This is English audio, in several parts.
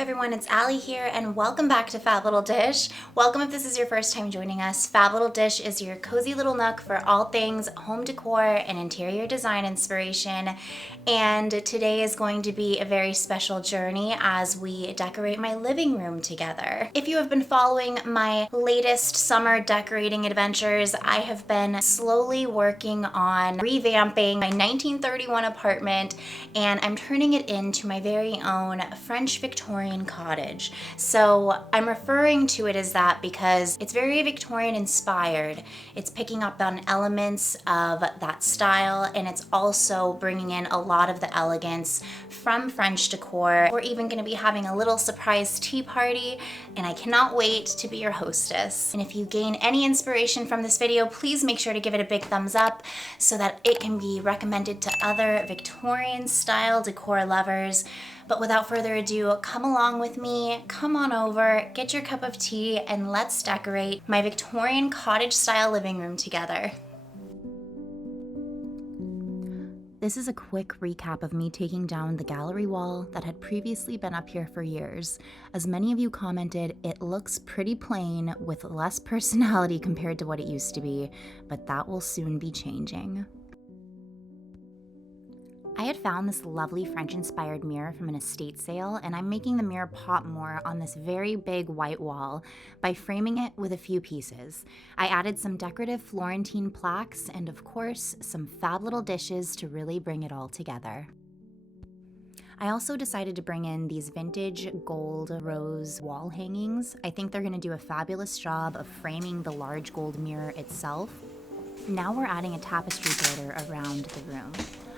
everyone? It's Allie here and welcome back to Fab Little Dish. Welcome if this is your first time joining us. Fab Little Dish is your cozy little nook for all things home decor and interior design inspiration. And today is going to be a very special journey as we decorate my living room together. If you have been following my latest summer decorating adventures, I have been slowly working on revamping my 1931 apartment, and I'm turning it into my very own French Victorian cottage. So I'm referring to it as that because it's very Victorian inspired. It's picking up on elements of that style, and it's also bringing in a lot of the elegance from French decor. We're even going to be having a little surprise tea party, and I cannot wait to be your hostess. And if you gain any inspiration from this video, please make sure to give it a big thumbs up so that it can be recommended to other Victorian style decor lovers. But without further ado, come along with me, come on over, get your cup of tea, and let's decorate my Victorian cottage style living room together. This is a quick recap of me taking down the gallery wall that had previously been up here for years. As many of you commented, it looks pretty plain with less personality compared to what it used to be, but that will soon be changing. I had found this lovely French-inspired mirror from an estate sale, and I'm making the mirror pop more on this very big white wall by framing it with a few pieces. I added some decorative Florentine plaques and, of course, some fab little dishes to really bring it all together. I also decided to bring in these vintage gold rose wall hangings. I think they're going to do a fabulous job of framing the large gold mirror itself. Now we're adding a tapestry border around the room.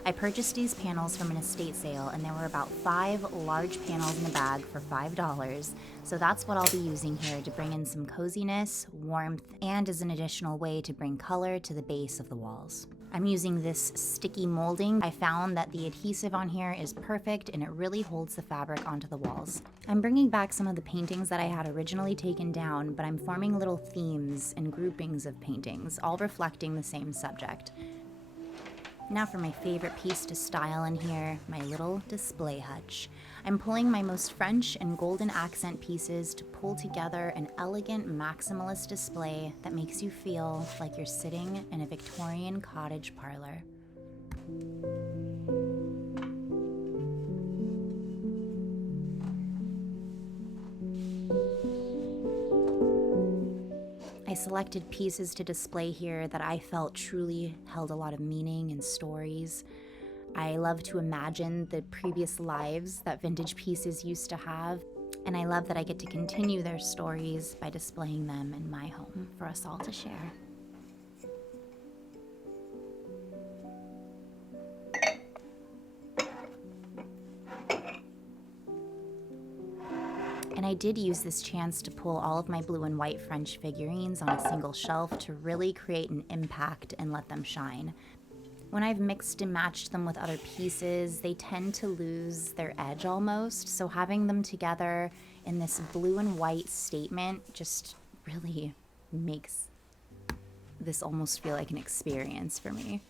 I purchased these panels from an estate sale, and there were about 5 large panels in a bag for $5, so that's what I'll be using here to bring in some coziness, warmth, and as an additional way to bring color to the base of the walls. I'm using this sticky molding. I found that the adhesive on here is perfect and it really holds the fabric onto the walls. I'm bringing back some of the paintings that I had originally taken down, but I'm forming little themes and groupings of paintings, all reflecting the same subject. Now for my favorite piece to style in here, my little display hutch. I'm pulling my most French and golden accent pieces to pull together an elegant maximalist display that makes you feel like you're sitting in a Victorian cottage parlor. I selected pieces to display here that I felt truly held a lot of meaning and stories. I love to imagine the previous lives that vintage pieces used to have, and I love that I get to continue their stories by displaying them in my home for us all to share. And I did use this chance to pull all of my blue and white French figurines on a single shelf to really create an impact and let them shine. When I've mixed and matched them with other pieces, they tend to lose their edge almost, so having them together in this blue and white statement just really makes this almost feel like an experience for me.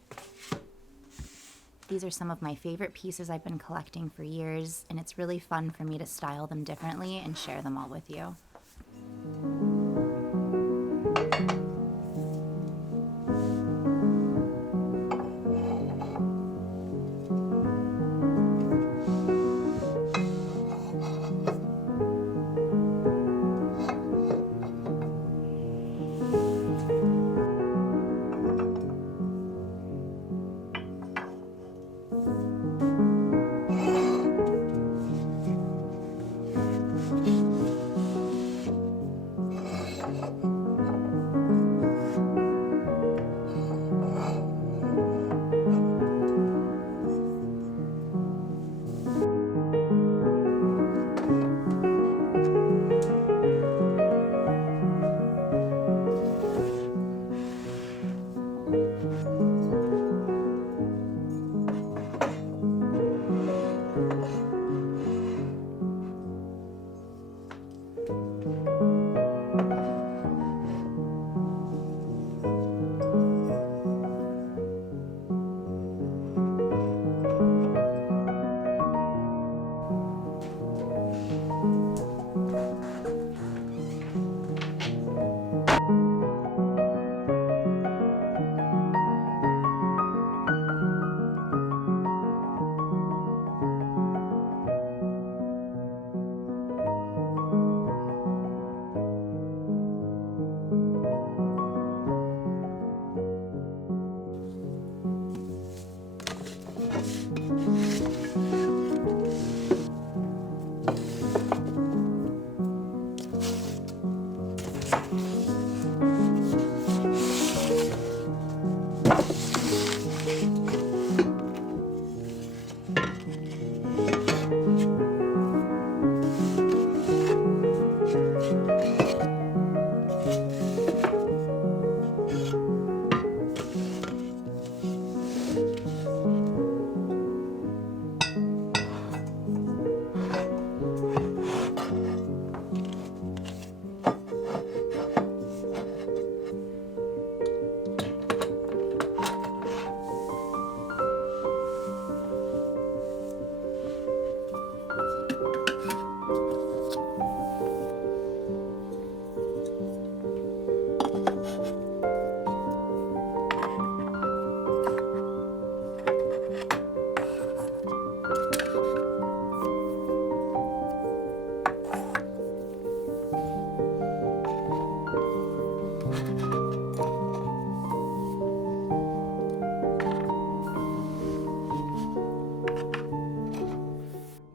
These are some of my favorite pieces I've been collecting for years, and it's really fun for me to style them differently and share them all with you.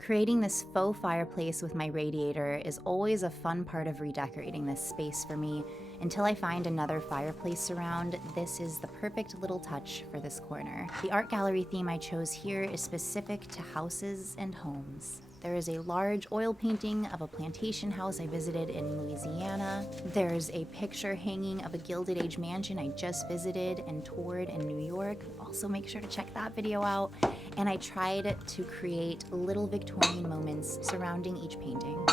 Creating this faux fireplace with my radiator is always a fun part of redecorating this space for me. Until I find another fireplace around, this is the perfect little touch for this corner. The art gallery theme I chose here is specific to houses and homes. There is a large oil painting of a plantation house I visited in Louisiana. There's a picture hanging of a Gilded Age mansion I just visited and toured in New York. Also make sure to check that video out. And I tried to create little Victorian moments surrounding each painting.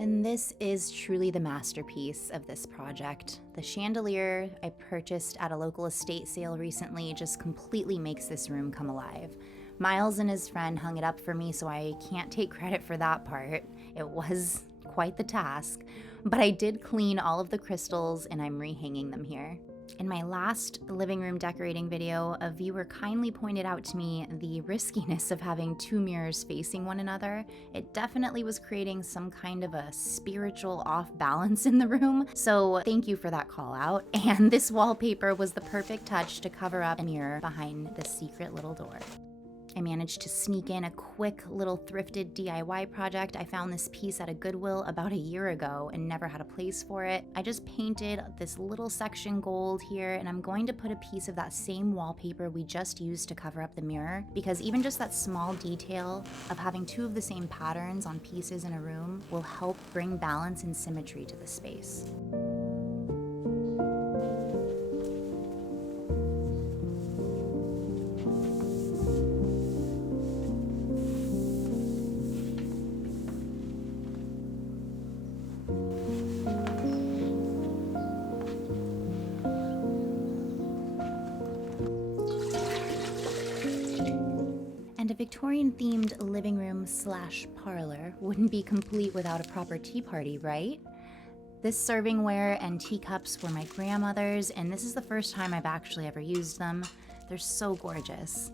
And this is truly the masterpiece of this project. The chandelier I purchased at a local estate sale recently just completely makes this room come alive. Miles and his friend hung it up for me, so I can't take credit for that part. It was quite the task, but I did clean all of the crystals and I'm rehanging them here. In my last living room decorating video, a viewer kindly pointed out to me the riskiness of having two mirrors facing one another. It definitely was creating some kind of a spiritual off balance in the room, so thank you for that call out. And this wallpaper was the perfect touch to cover up a mirror behind the secret little door. I managed to sneak in a quick little thrifted DIY project. I found this piece at a Goodwill about a year ago and never had a place for it. I just painted this little section gold here, and I'm going to put a piece of that same wallpaper we just used to cover up the mirror, because even just that small detail of having two of the same patterns on pieces in a room will help bring balance and symmetry to the space. And a Victorian-themed living room / parlor wouldn't be complete without a proper tea party, right? This servingware and teacups were my grandmother's, and this is the first time I've actually ever used them. They're so gorgeous.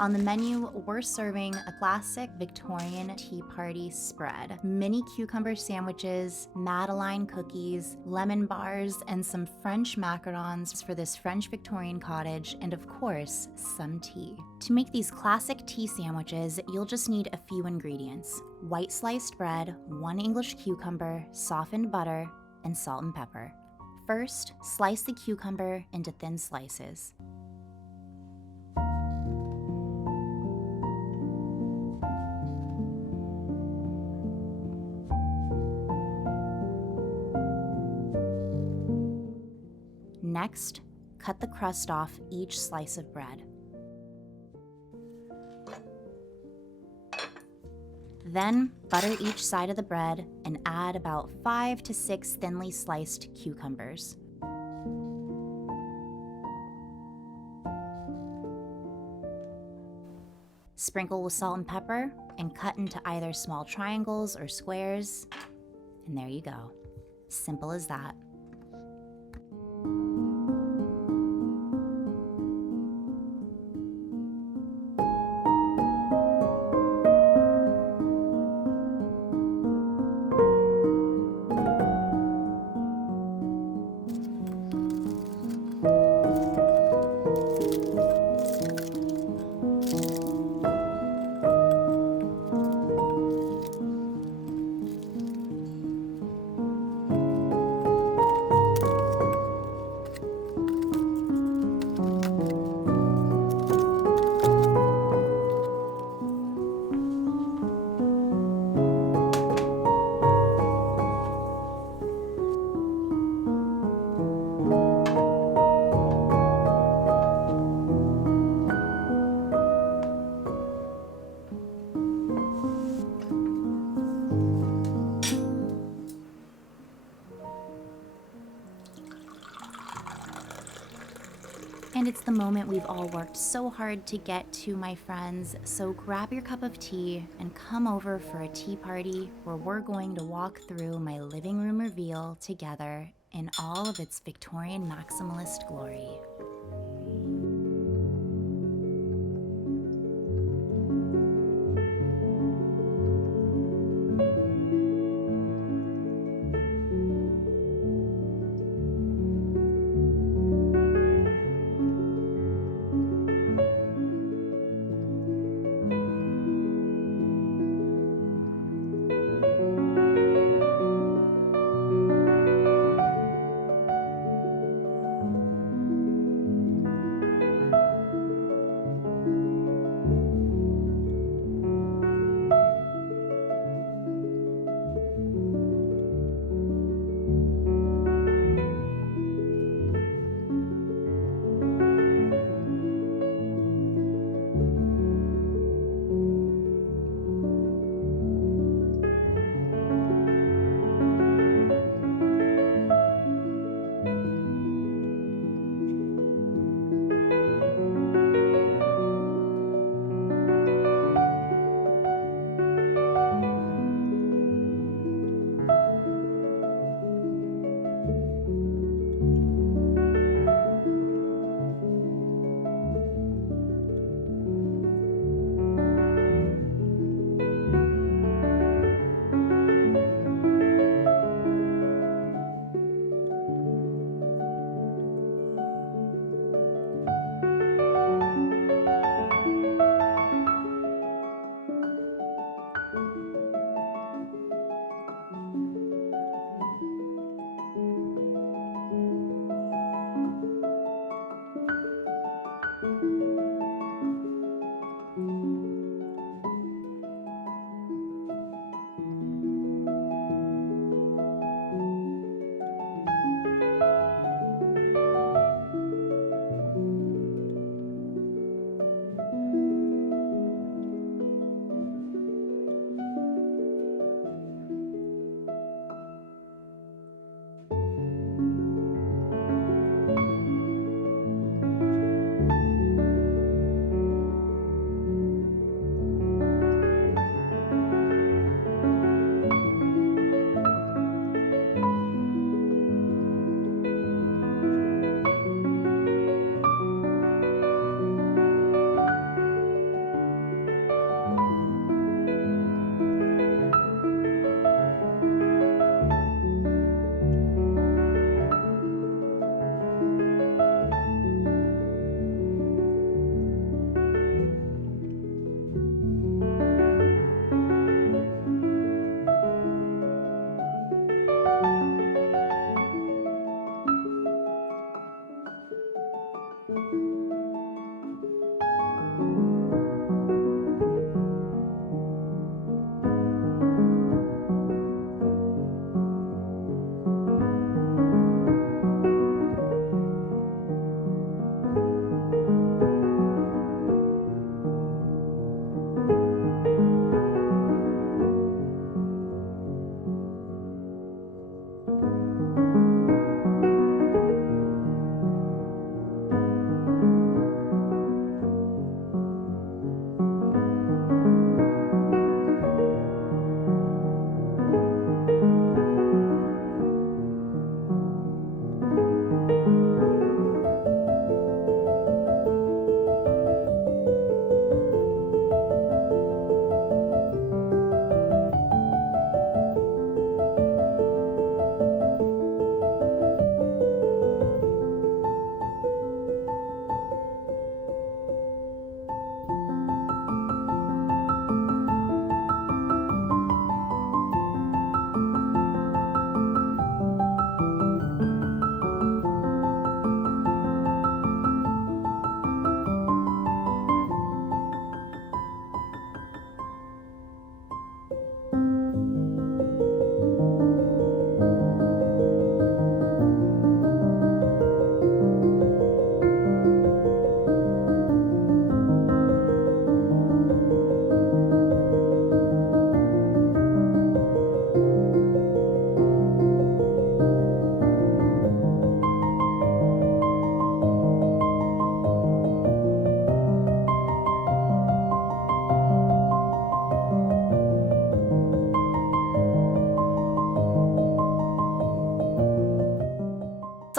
On the menu, we're serving a classic Victorian Tea Party spread. Mini cucumber sandwiches, Madeleine cookies, lemon bars, and some French macarons for this French Victorian cottage, and of course, some tea. To make these classic tea sandwiches, you'll just need a few ingredients: white sliced bread, 1 English cucumber, softened butter, and salt and pepper. First, slice the cucumber into thin slices. Next, cut the crust off each slice of bread. Then, butter each side of the bread and add about 5 to 6 thinly sliced cucumbers. Sprinkle with salt and pepper and cut into either small triangles or squares. And there you go. Simple as that. the moment we've all worked so hard to get to, my friends, so grab your cup of tea and come over for a tea party where we're going to walk through my living room reveal together in all of its Victorian maximalist glory.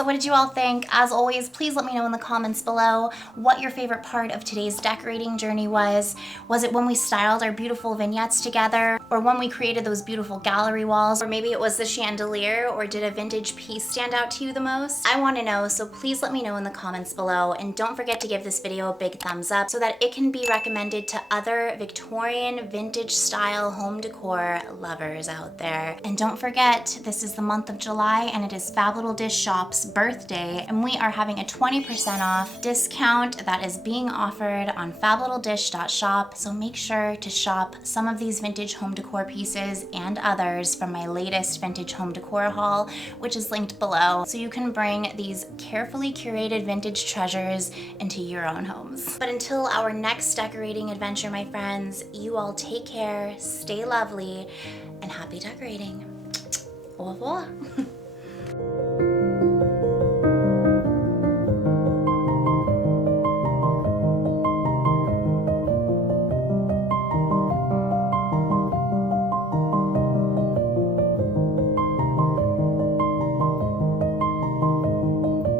So what did you all think? As always, please let me know in the comments below what your favorite part of today's decorating journey was. Was it when we styled our beautiful vignettes together? Or when we created those beautiful gallery walls? Or maybe it was the chandelier? Or did a vintage piece stand out to you the most? I want to know, so please let me know in the comments below. And don't forget to give this video a big thumbs up so that it can be recommended to other Victorian vintage style home decor lovers out there. And don't forget, this is the month of July and it is Fab Little Dish Shop's birthday, and we are having a 20% off discount that is being offered on fablittleddish.shop. So make sure to shop some of these vintage home decor pieces and others from my latest vintage home decor haul, which is linked below, so you can bring these carefully curated vintage treasures into your own homes. But until our next decorating adventure, my friends, you all take care, stay lovely, and happy decorating. Au revoir.